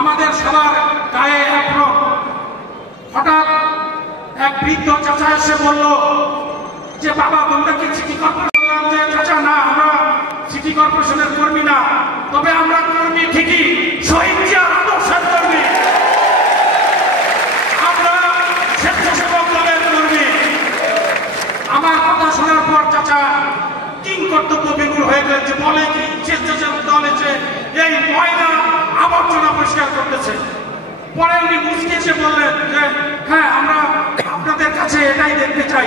আমাদের সবার গায়ে একরকম। হঠাৎ এক বৃদ্ধ চাচা এসে বলল যে বাবা তোমরা কি সিটি কর্পোরেশন? যে চাচা না, আমরা সিটি কর্পোরেশনের কর্মী না, তবে আমরা কর্মী ঠিকই, শহীদ জিয়ার আদর্শের কর্মী, আমরা স্বেচ্ছাসেবক দলের কর্মী। আমার কথা শোনার পর চাচা কিং কর্তব্য বিমূঢ় হয়ে গেলেন যে বলে কি স্বেচ্ছাসেবক দল এসে এই ময়লা আবর্জনা পরিষ্কার করতেছে। পরে উনি মুচকি এসে বললেন যে হ্যাঁ, আমরা আপনাদের কাছে এটাই দেখতে চাই।